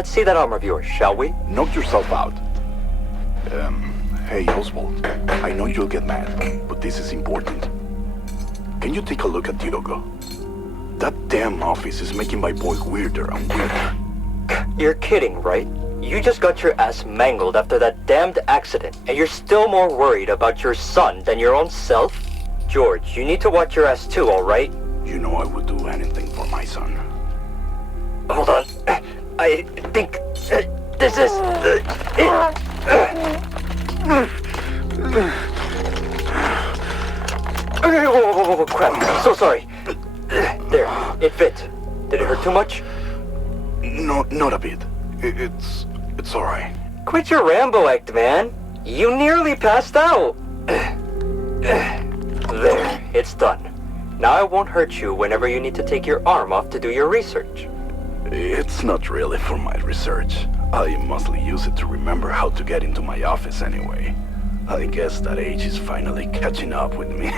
let's see that arm of yours, shall we? Knock yourself out. Hey, Oswald. I know you'll get mad, but this is important. Can you take a look at Diogo? That damn office is making my boy weirder and weirder. You're kidding, right? You just got your ass mangled after that damned accident, and you're still more worried about your son than your own self? George, you need to watch your ass too, alright? You know I would do anything for my son. Hold on. I think this is it. Whoa, crap. So sorry. There, it fit. Did it hurt too much? No, not a bit. It's alright. Quit your Rambo act, man. You nearly passed out. There, it's done. Now I won't hurt you whenever you need to take your arm off to do your research. It's not really for my research. I mostly use it to remember how to get into my office anyway. I guess that age is finally catching up with me.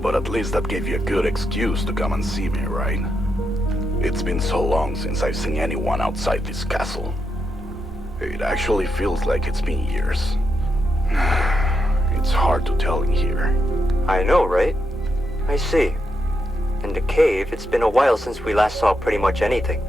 But at least that gave you a good excuse to come and see me, right? It's been so long since I've seen anyone outside this castle. It actually feels like it's been years. It's hard to tell in here. I know, right? I see. In the cave, it's been a while since we last saw pretty much anything.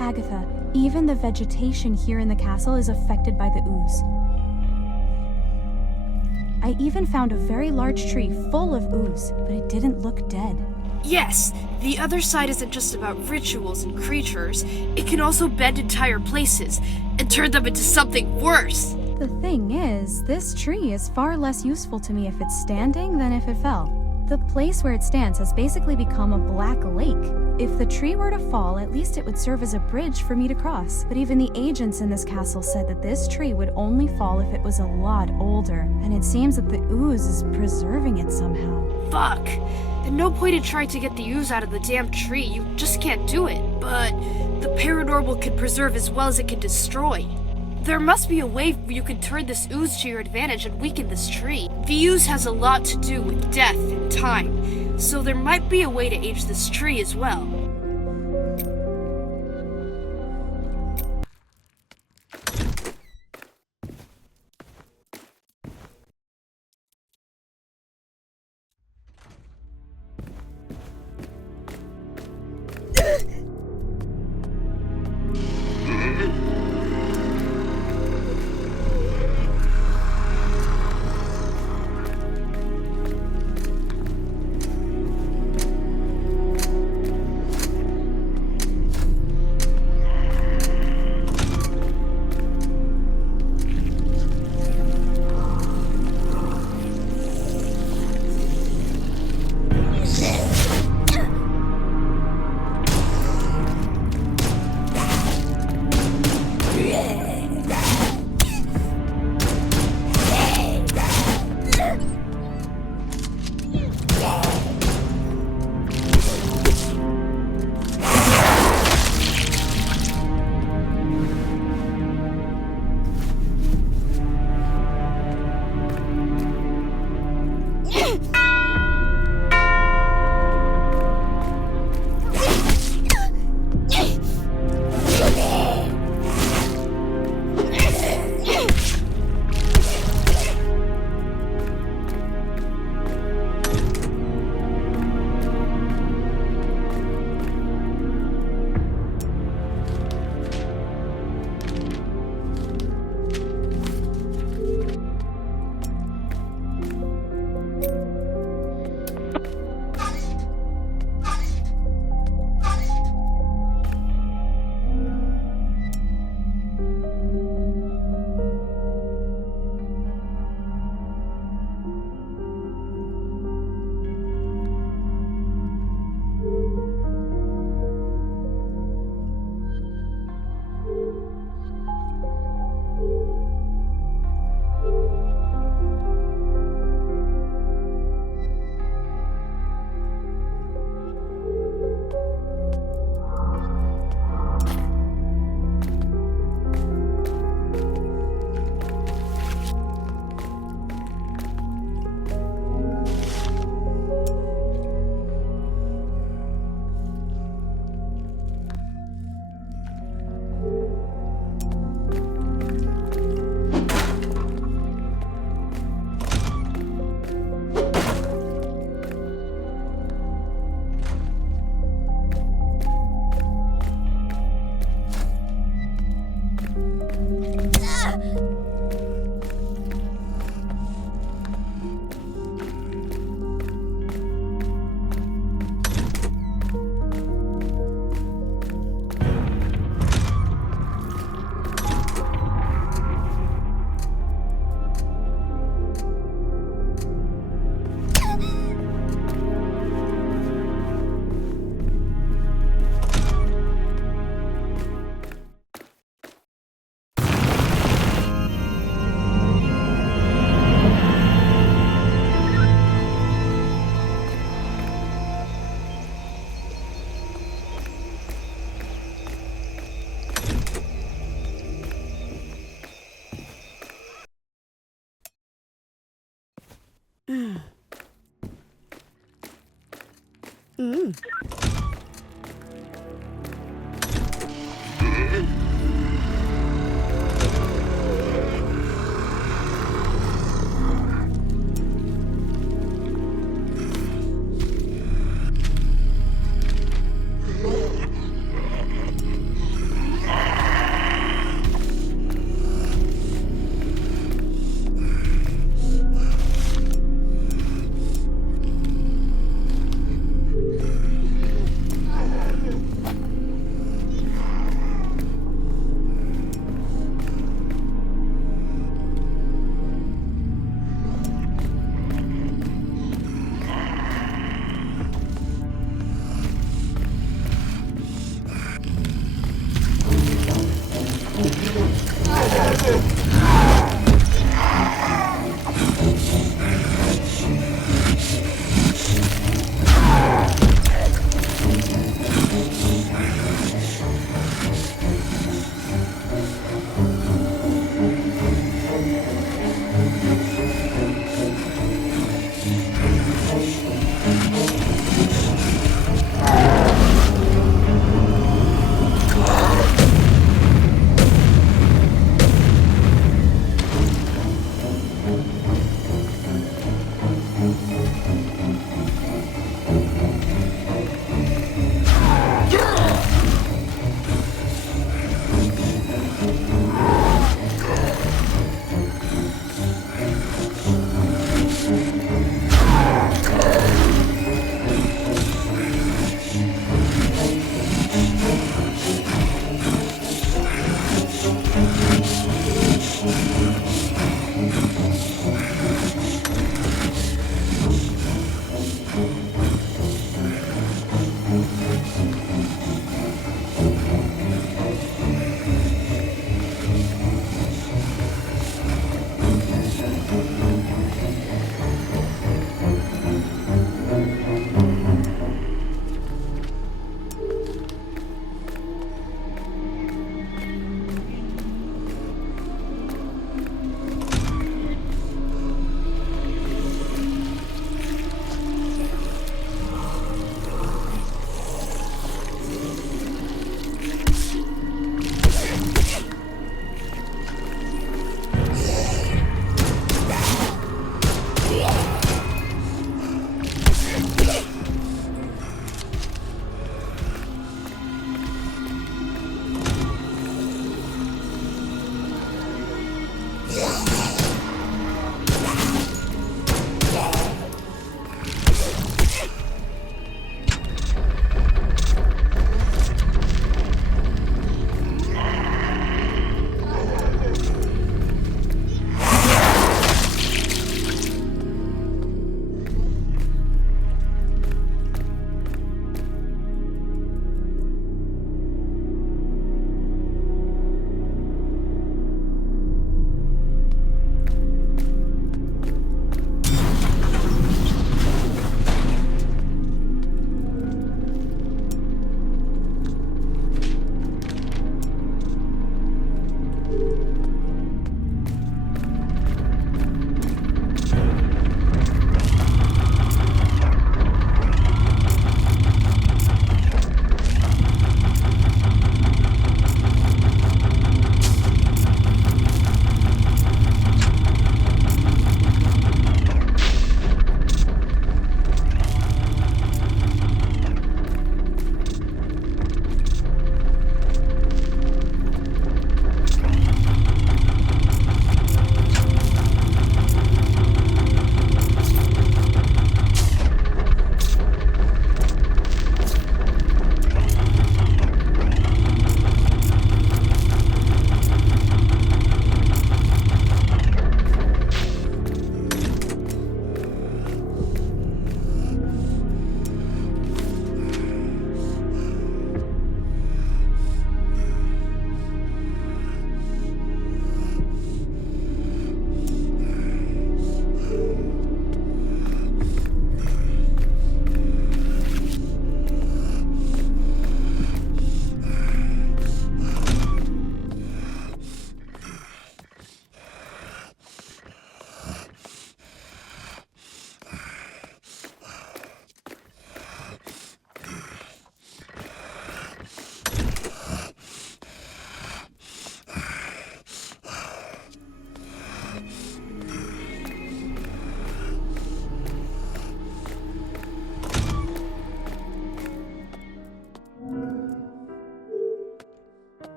Agatha, even the vegetation here in the castle is affected by the ooze. I even found a very large tree full of ooze, but it didn't look dead. Yes, the other side isn't just about rituals and creatures. It can also bend entire places and turn them into something worse. The thing is, this tree is far less useful to me if it's standing than if it fell. The place where it stands has basically become a black lake. If the tree were to fall, at least it would serve as a bridge for me to cross. But even the agents in this castle said that this tree would only fall if it was a lot older, and it seems that the ooze is preserving it somehow. Fuck. There's no point in trying to get the ooze out of the damn tree. You just can't do it. But the paranormal can preserve as well as it can destroy. There must be a way where you can turn this ooze to your advantage and weaken this tree. The ooze has a lot to do with death and time, so there might be a way to age this tree as well.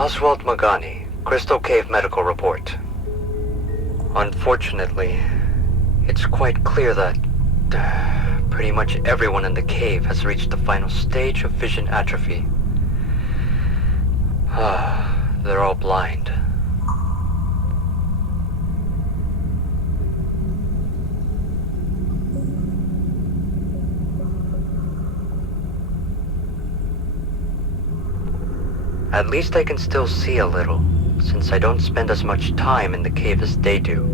Oswald Magani, Crystal Cave Medical Report. Unfortunately, it's quite clear that pretty much everyone in the cave has reached the final stage of vision atrophy. They're all blind. At least I can still see a little, since I don't spend as much time in the cave as they do.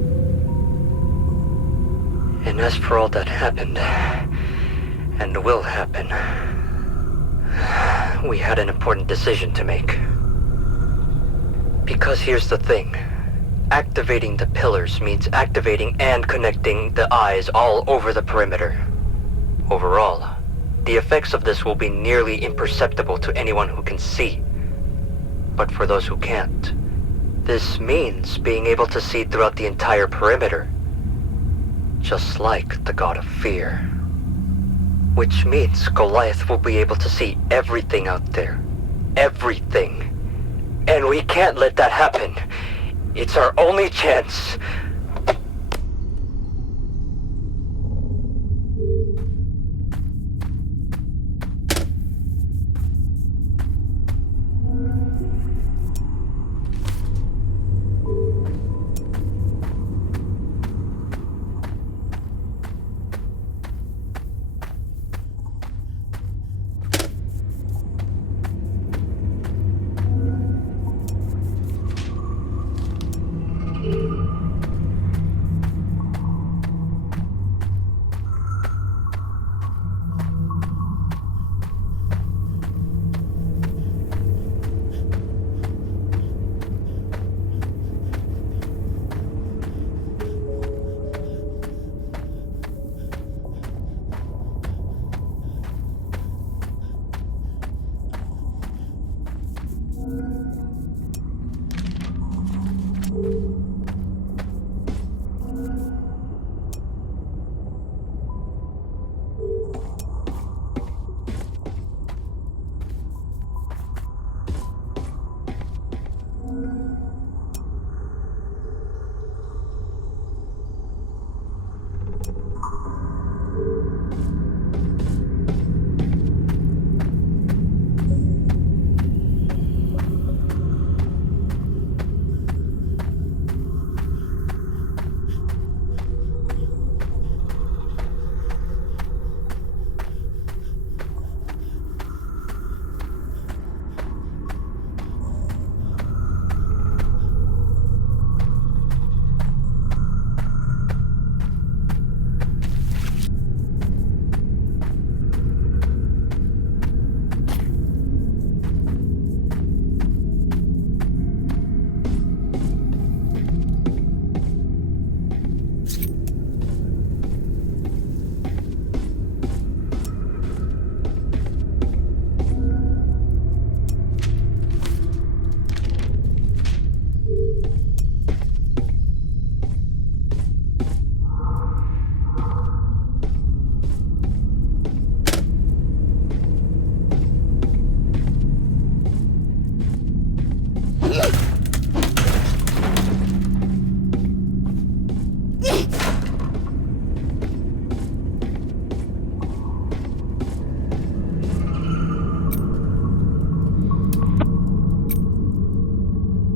And as for all that happened, and will happen, we had an important decision to make. Because here's the thing. Activating the pillars means activating and connecting the eyes all over the perimeter. Overall, the effects of this will be nearly imperceptible to anyone who can see. But for those who can't, this means being able to see throughout the entire perimeter. Just like the god of fear. Which means Goliath will be able to see everything out there. Everything. And we can't let that happen. It's our only chance.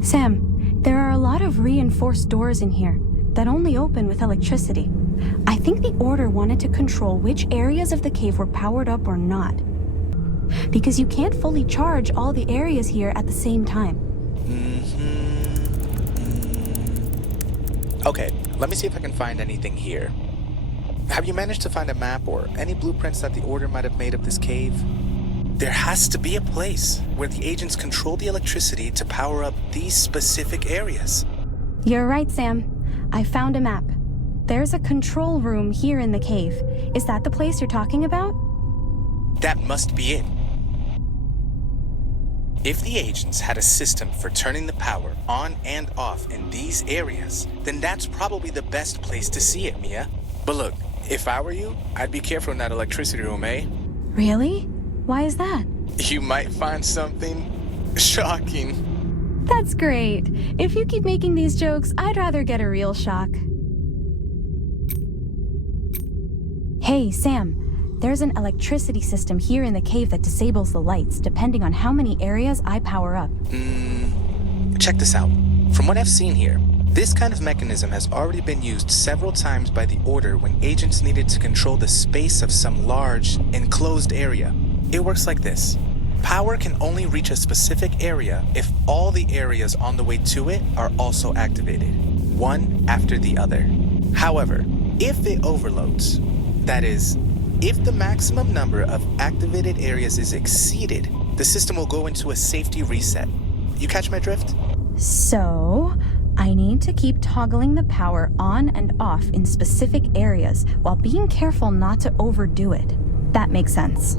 Sam, there are a lot of reinforced doors in here that only open with electricity. I think the Order wanted to control which areas of the cave were powered up or not. Because you can't fully charge all the areas here at the same time. Okay, let me see if I can find anything here. Have you managed to find a map or any blueprints that the Order might have made of this cave? There has to be a place where the agents control the electricity to power up these specific areas. You're right, Sam. I found a map. There's a control room here in the cave. Is that the place you're talking about? That must be it. If the agents had a system for turning the power on and off in these areas, then that's probably the best place to see it, Mia. But look, if I were you, I'd be careful in that electricity room, eh? Really? Why is that? You might find something shocking. That's great. If you keep making these jokes, I'd rather get a real shock. Hey, Sam. There's an electricity system here in the cave that disables the lights, depending on how many areas I power up. Check this out. From what I've seen here, this kind of mechanism has already been used several times by the Order when agents needed to control the space of some large, enclosed area. It works like this. Power can only reach a specific area if all the areas on the way to it are also activated, one after the other. However, if it overloads, that is, if the maximum number of activated areas is exceeded, the system will go into a safety reset. You catch my drift? So, I need to keep toggling the power on and off in specific areas while being careful not to overdo it. That makes sense.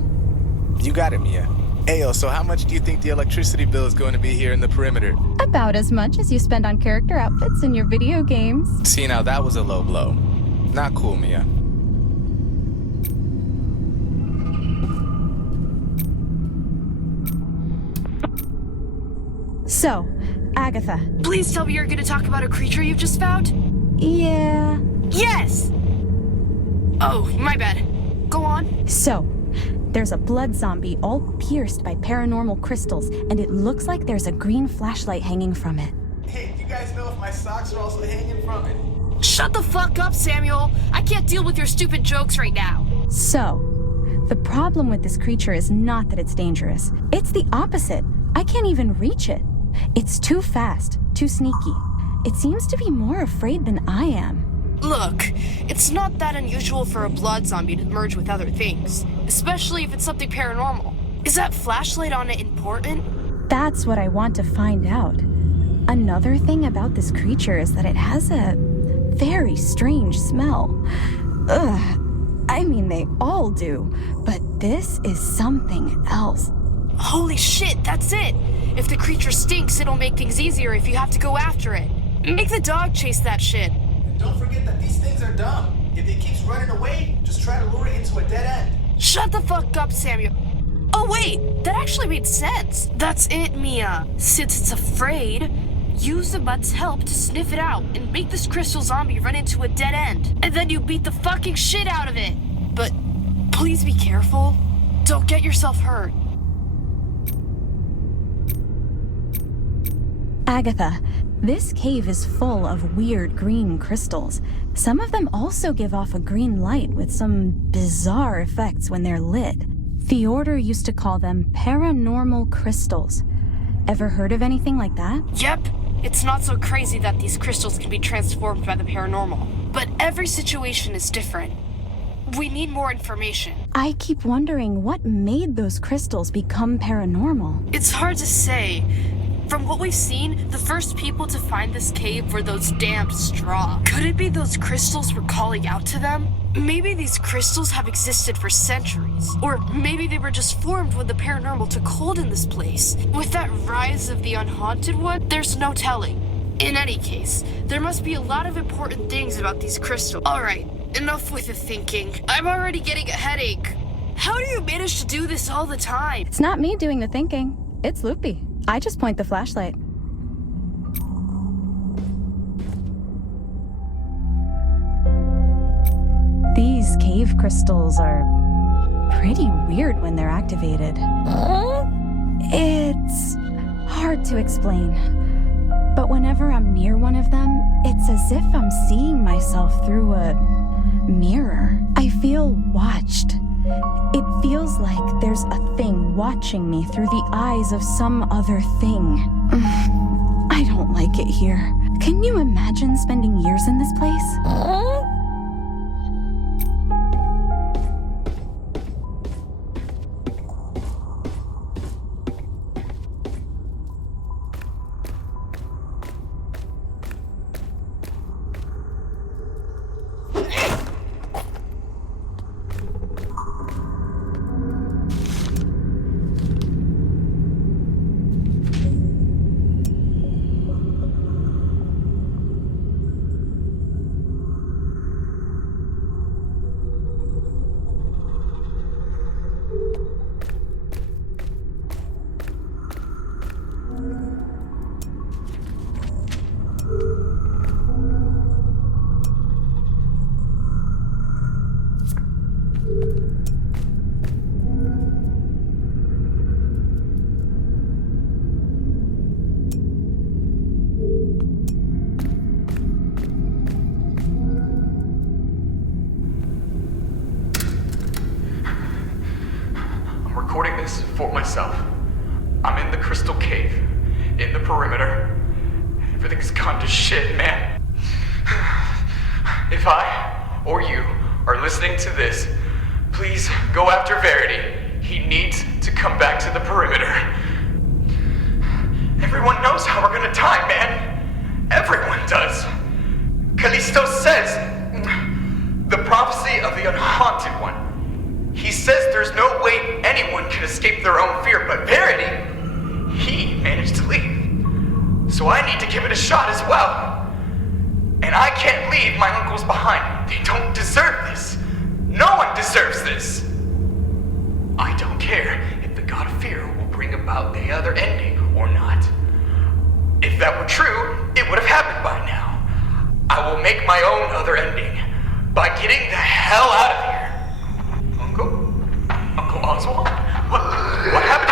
You got it, Mia. Ayo, so how much do you think the electricity bill is going to be here in the perimeter? About as much as you spend on character outfits in your video games. See, now that was a low blow. Not cool, Mia. So, Agatha. Please tell me you're gonna talk about a creature you've just found? Yeah. Yes! Oh, my bad. Go on. So, there's a blood zombie all pierced by paranormal crystals, and it looks like there's a green flashlight hanging from it. Hey, do you guys know if my socks are also hanging from it? Shut the fuck up, Samuel. I can't deal with your stupid jokes right now. So, the problem with this creature is not that it's dangerous. It's the opposite. I can't even reach it. It's too fast, too sneaky. It seems to be more afraid than I am. Look, it's not that unusual for a blood zombie to merge with other things, especially if it's something paranormal. Is that flashlight on it important? That's what I want to find out. Another thing about this creature is that it has a very strange smell. Ugh. I mean, they all do, but this is something else. Holy shit, that's it! If the creature stinks, it'll make things easier if you have to go after it. Make the dog chase that shit. And don't forget that these things are dumb. If it keeps running away, just try to lure it into a dead end. Shut the fuck up, Samuel. Oh wait, that actually made sense. That's it, Mia. Since it's afraid, use the butt's help to sniff it out and make this crystal zombie run into a dead end. And then you beat the fucking shit out of it. But please be careful. Don't get yourself hurt. Agatha, this cave is full of weird green crystals. Some of them also give off a green light with some bizarre effects when they're lit. The Order used to call them paranormal crystals. Ever heard of anything like that? Yep. It's not so crazy that these crystals can be transformed by the paranormal. But every situation is different. We need more information. I keep wondering what made those crystals become paranormal. It's hard to say. From what we've seen, the first people to find this cave were those damned straw. Could it be those crystals were calling out to them? Maybe these crystals have existed for centuries. Or maybe they were just formed when the paranormal took hold in this place. With that rise of the unhaunted one, there's no telling. In any case, there must be a lot of important things about these crystals. Alright, enough with the thinking. I'm already getting a headache. How do you manage to do this all the time? It's not me doing the thinking. It's Lupi. I just point the flashlight. These cave crystals are pretty weird when they're activated. It's hard to explain. But whenever I'm near one of them, it's as if I'm seeing myself through a mirror. I feel watched. It feels like there's a thing watching me through the eyes of some other thing. I don't like it here. Can you imagine spending years in this place? for myself. I'm in the crystal cave, in the perimeter. Everything's gone to shit, man. If I, or you, are listening to this, please go after Verity. He needs to come back to the perimeter. Everyone knows how we're gonna die, man. Everyone does. Callisto says, the prophecy of the unhaunted one. He says there's no way anyone can escape their own fear, but Verity, he managed to leave. So I need to give it a shot as well. And I can't leave my uncles behind. They don't deserve this. No one deserves this. I don't care if the god of fear will bring about the other ending or not. If that were true, it would have happened by now. I will make my own other ending by getting the hell out of here. Uncle Oswald? What happened?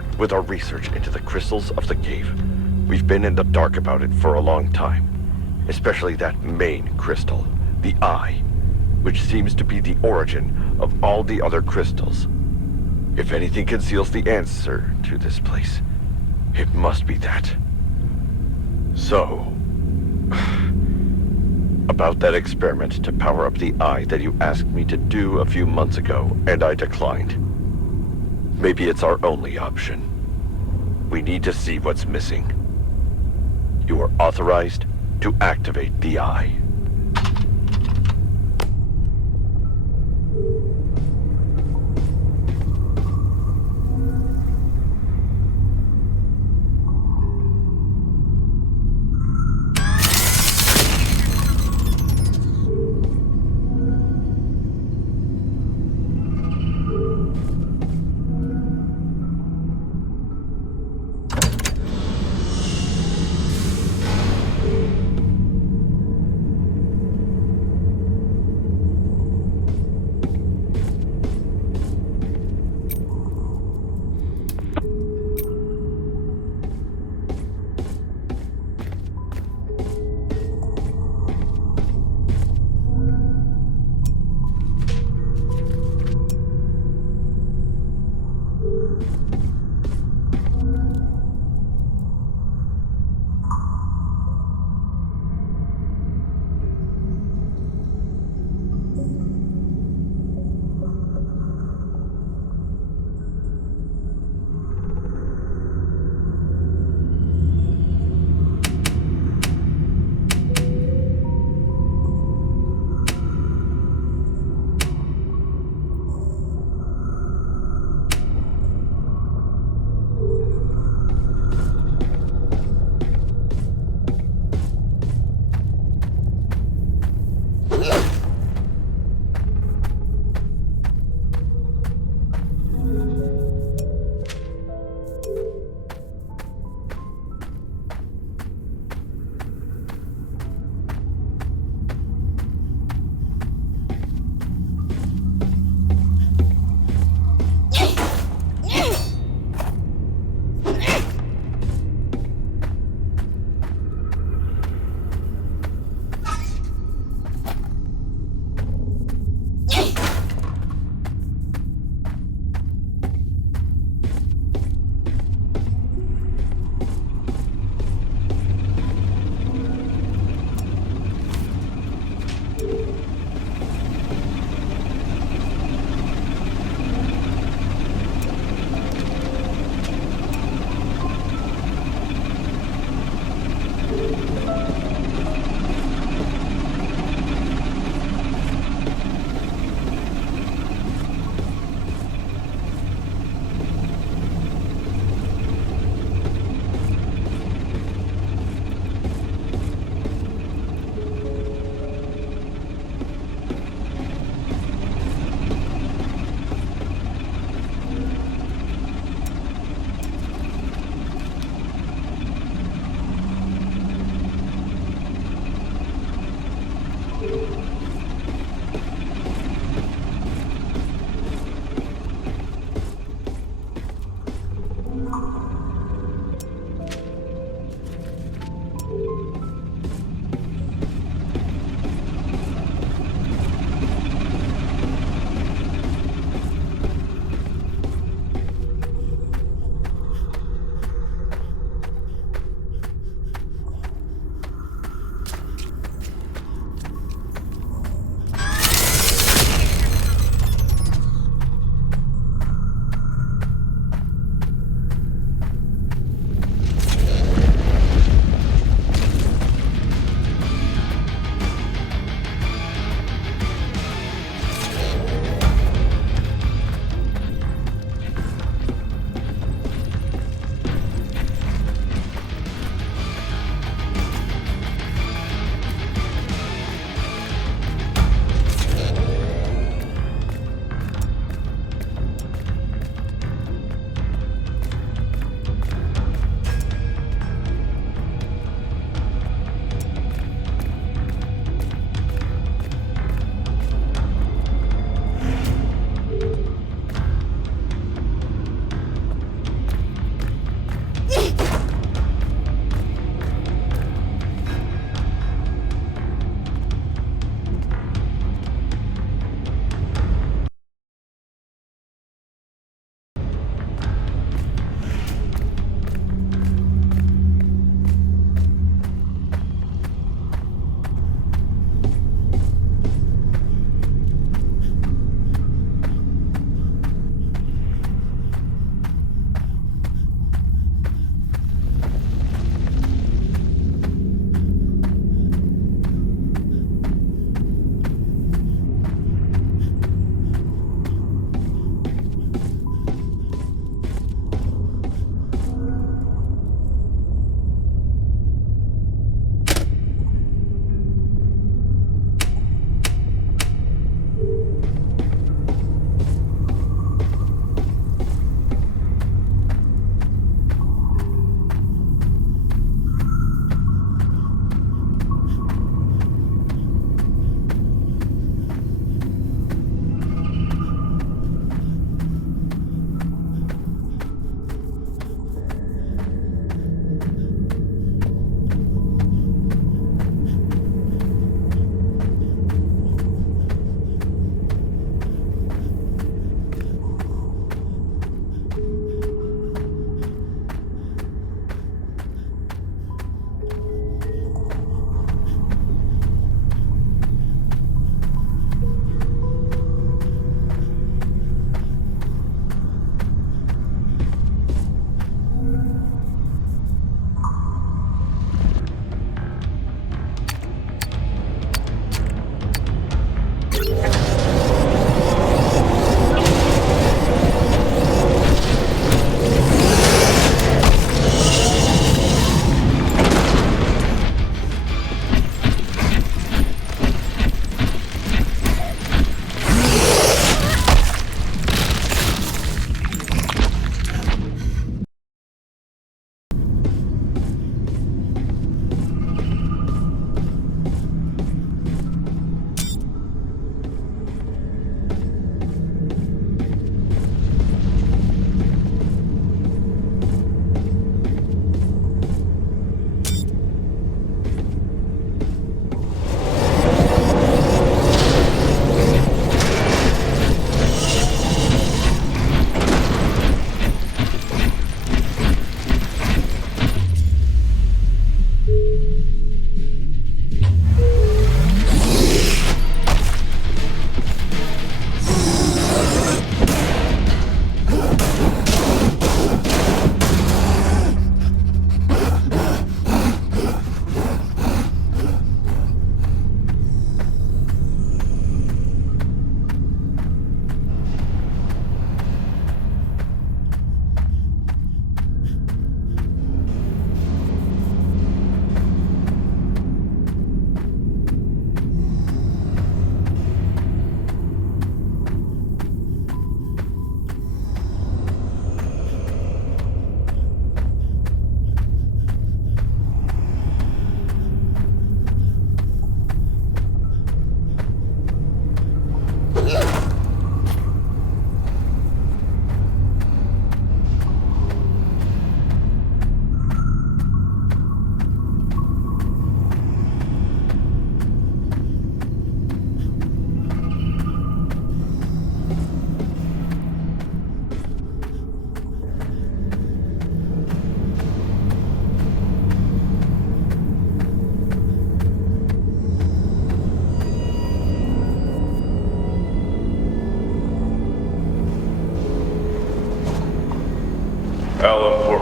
forward with our research into the crystals of the cave. We've been in the dark about it for a long time, especially that main crystal, the Eye, which seems to be the origin of all the other crystals. If anything conceals the answer to this place, it must be that. So, about that experiment to power up the Eye that you asked me to do a few months ago, and I declined. Maybe it's our only option. We need to see what's missing. You are authorized to activate the Eye.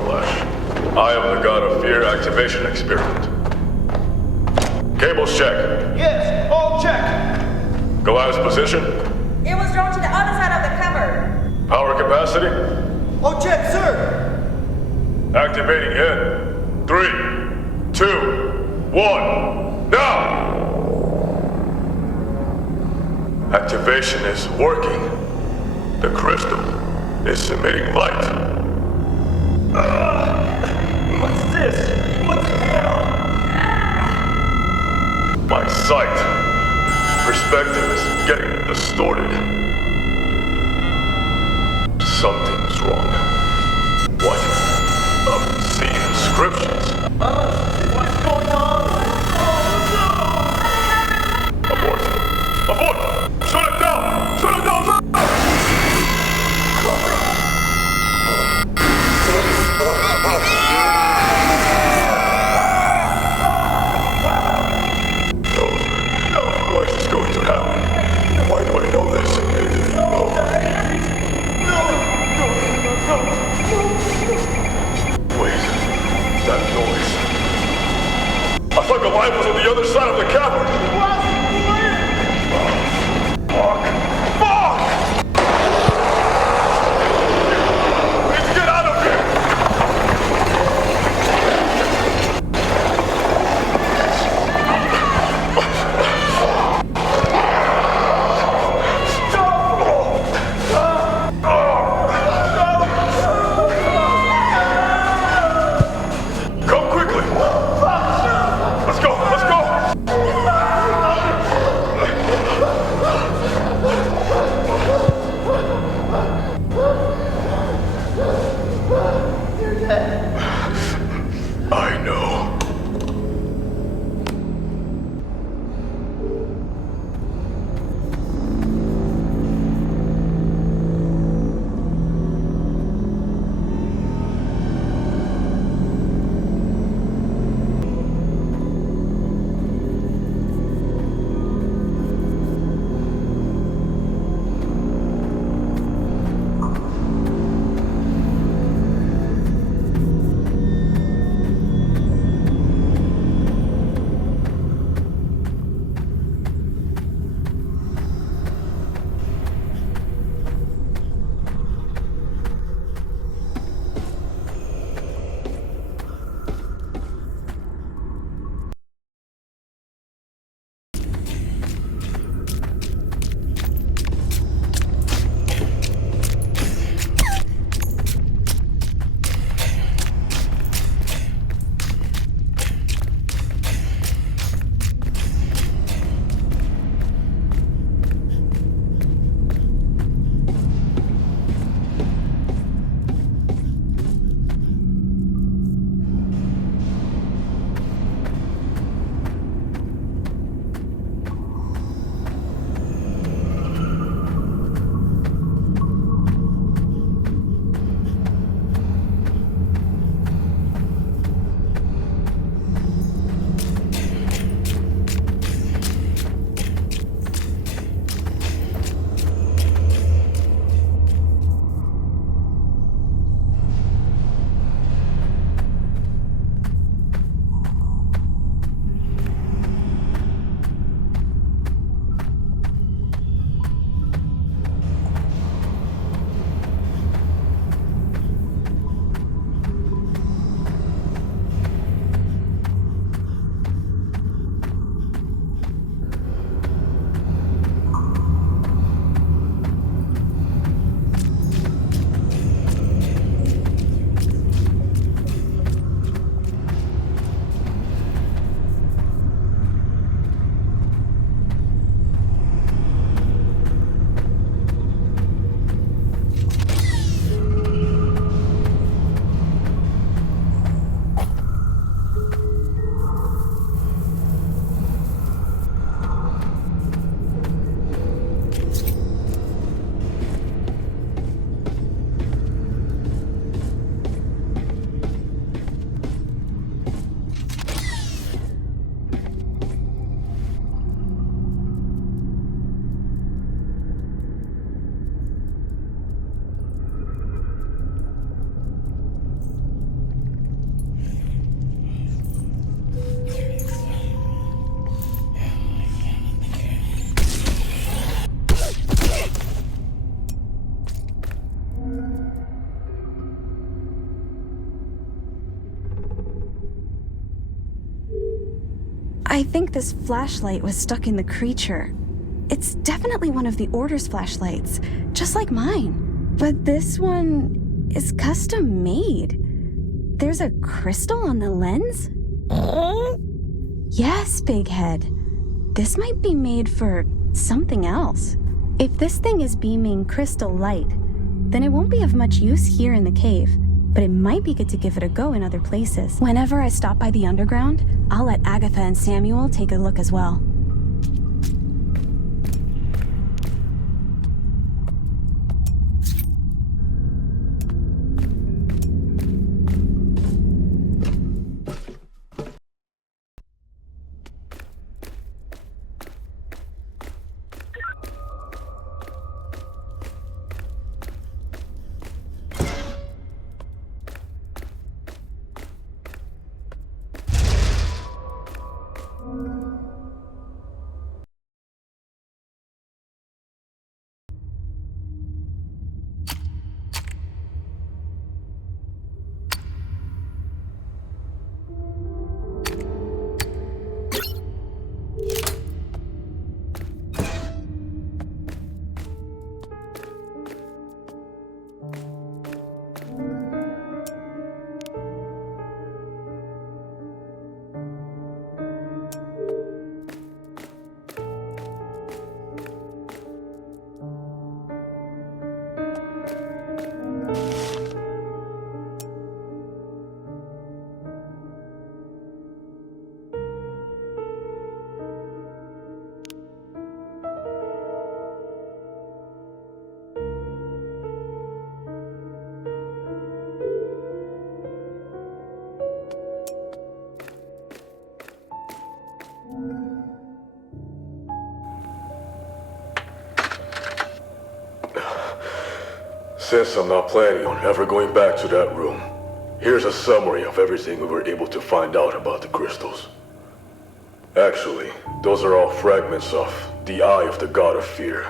flesh. I am the god of fear activation experiment. Cables check. Yes, all check. Glass position. It was drawn to the other side of the cupboard. Power capacity. All check, sir. Activating in 3, 2, 1, now! Activation is working. The crystal is emitting light. What's this? What the hell? My sight, perspective is getting distorted. Something's wrong. What? Obscene inscriptions. What's going on? Abort! Abort! Shut it down! Shut it down! What is going to happen? Why do I know this? Wait, that noise. I thought the light was on the other side of the cavern. Fuck! Fuck! Let's get out of here! Come quickly! Let's go! Let's go! I know. I think this flashlight was stuck in the creature. It's definitely one of the Order's flashlights, just like mine. But this one is custom made. There's a crystal on the lens? Yes, Big Head. This might be made for something else. If this thing is beaming crystal light, then it won't be of much use here in the cave, but it might be good to give it a go in other places. Whenever I stop by the underground, I'll let Agatha and Samuel take a look as well. Since I'm not planning on ever going back to that room, here's a summary of everything we were able to find out about the crystals. Actually, those are all fragments of the Eye of the God of Fear.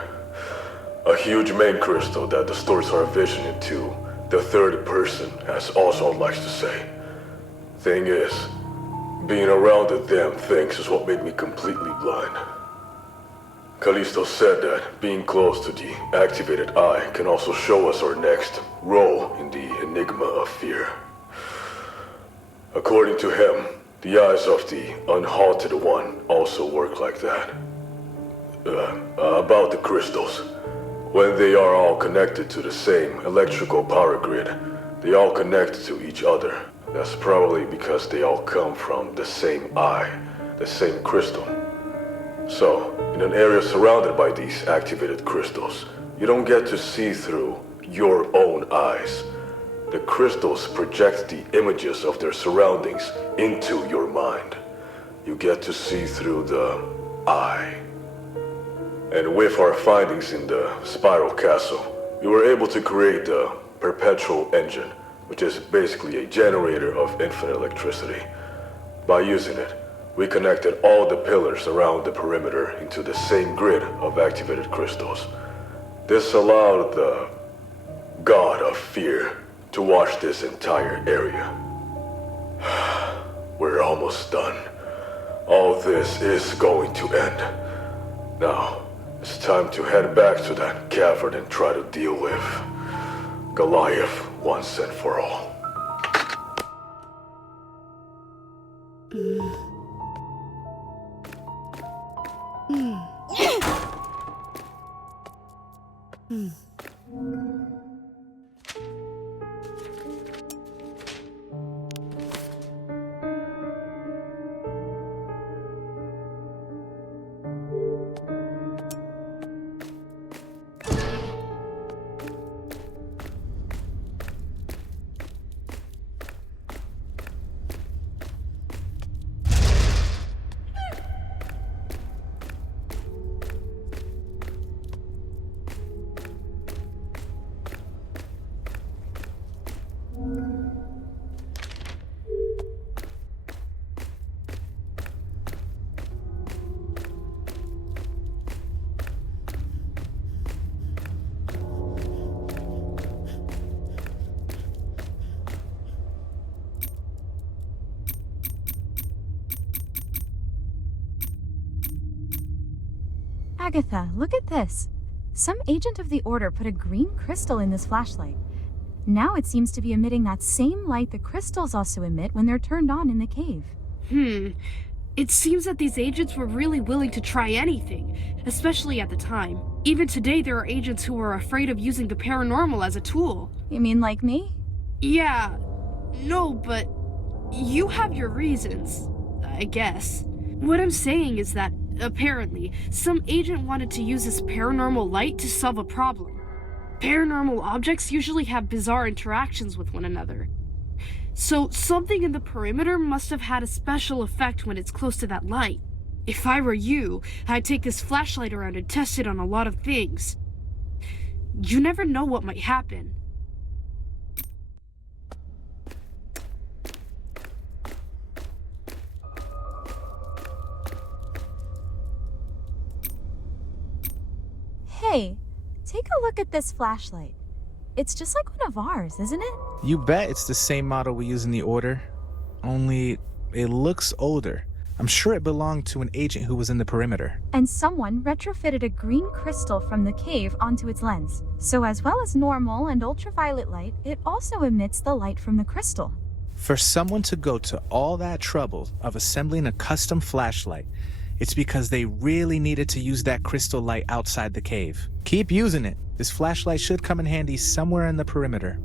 A huge main crystal that distorts our vision into the third person, as Oswald likes to say. Thing is, being around the damn things is what made me completely blind. Callisto said that being close to the activated eye can also show us our next role in the Enigma of Fear. According to him, the eyes of the Unhaunted One also work like that. About the crystals. When they are all connected to the same electrical power grid, they all connect to each other. That's probably because they all come from the same eye, the same crystal. So, in an area surrounded by these activated crystals, you don't get to see through your own eyes. The crystals project the images of their surroundings into your mind. You get to see through the eye. And with our findings in the Spiral Castle, we were able to create the Perpetual Engine, which is basically a generator of infinite electricity. By using it, we connected all the pillars around the perimeter into the same grid of activated crystals. This allowed the God of Fear to watch this entire area. We're almost done. All this is going to end. Now, it's time to head back to that cavern and try to deal with Goliath once and for all. Agatha, look at this. Some agent of the Order put a green crystal in this flashlight. Now it seems to be emitting that same light the crystals also emit when they're turned on in the cave. It seems that these agents were really willing to try anything, especially at the time. Even today, there are agents who are afraid of using the paranormal as a tool. You mean like me? Yeah, no, but you have your reasons, I guess. What I'm saying is that, apparently, some agent wanted to use this paranormal light to solve a problem. Paranormal objects usually have bizarre interactions with one another. So something in the perimeter must have had a special effect when it's close to that light. If I were you, I'd take this flashlight around and test it on a lot of things. You never know what might happen. Hey, take a look at this flashlight. It's just like one of ours, isn't it? You bet it's the same model we use in the Order, only it looks older. I'm sure it belonged to an agent who was in the perimeter. And someone retrofitted a green crystal from the cave onto its lens. So as well as normal and ultraviolet light, it also emits the light from the crystal. For someone to go to all that trouble of assembling a custom flashlight, it's because they really needed to use that crystal light outside the cave. Keep using it. This flashlight should come in handy somewhere in the perimeter.